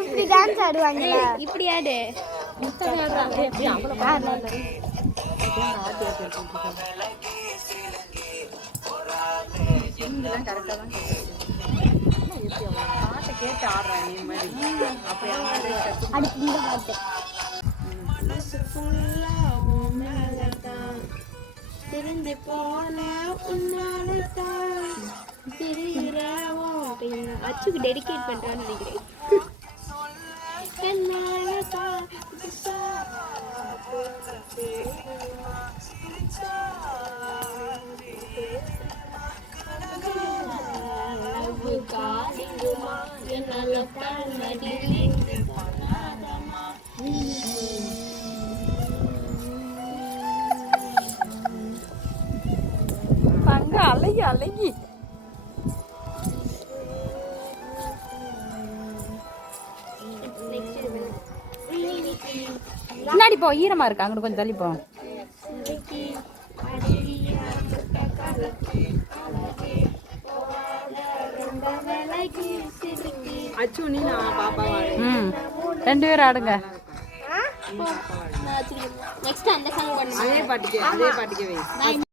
இப்படி டான்ஸ் ஆடுவாங்க. இப்படி ஆடு. கேட்டு ஆடுறேன் நீ மாதிரி திருந்து போன உன்னாலத்தான் அச்சுக்கு டெடிகேட் பண்றான்னு நினைக்கிறேன். அங்க அழகி அழகி முன்னாடி போ, ஈரமா இருக்கு, அங்கிட்டு கொஞ்சம் தள்ளி போ. அச்சு நீ நான் பாப்பாவா? ரெண்டு பேரும் ஆடுங்க. நெக்ஸ்ட் அந்த சாங் பண்ணு. அதே பாட்டுக்கே வை.